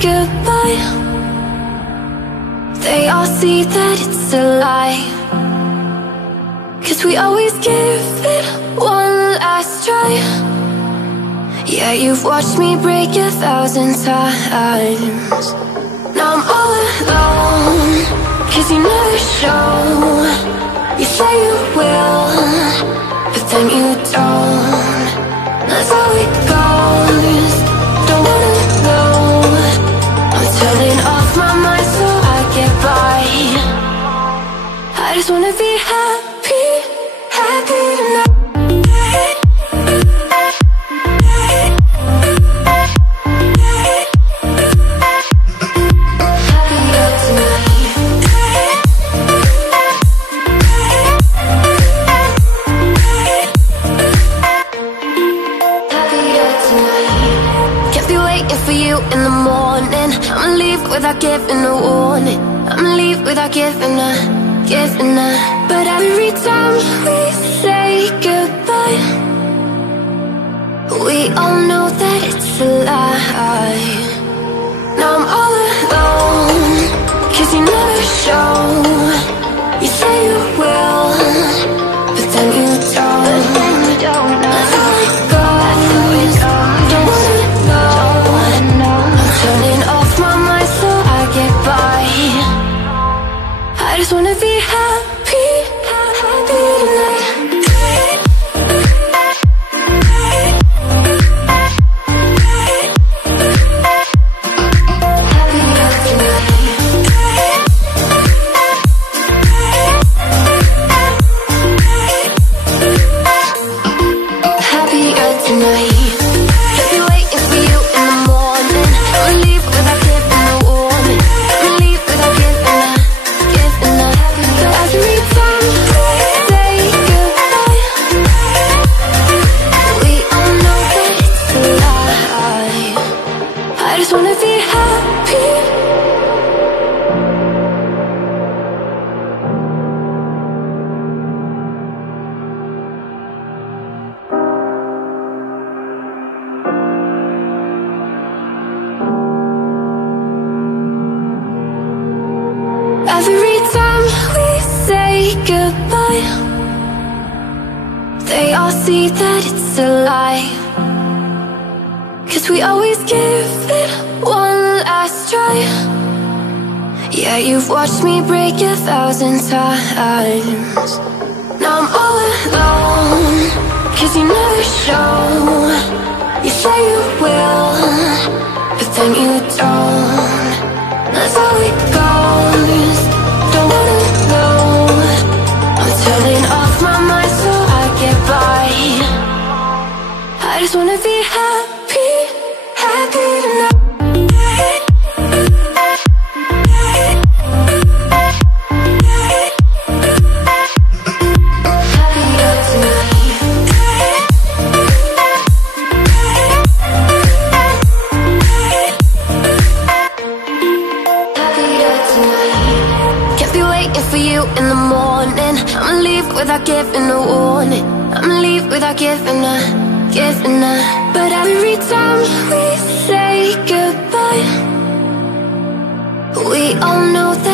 goodbye, they all see that it's a lie. 'Cause we always give it one last try. Yeah, you've watched me break 1,000 times. Now I'm all alone, 'cause you never show. You say you will, but then you don't. That's how it goes, don't wanna know. I'm turning off my mind so I get by. I just wanna be happy, happy tonight. In the morning, I'ma leave without giving a warning. I'ma leave without giving a. But every time we say goodbye, we all know that it's a lie. Now I'm all alone, 'cause you never show. You say you will, but then you don't. That's how it goes, don't wanna know. Turning off my mind so I get by. I just wanna be happy, happy tonight. Happier tonight. Every time we say goodbye, they all see that it's a lie. 'Cause we always give it one last try. Yeah, you've watched me break 1,000 times. Now I'm all alone, 'cause you never show. You say you will, but then you don't. That's how it goes, don't wanna know. I'm turning off my mind so I get by. I just wanna be happy, happy tonight. For you in the morning, I'ma leave without giving a warning. I'ma leave without giving a. But every time we say goodbye, we all know that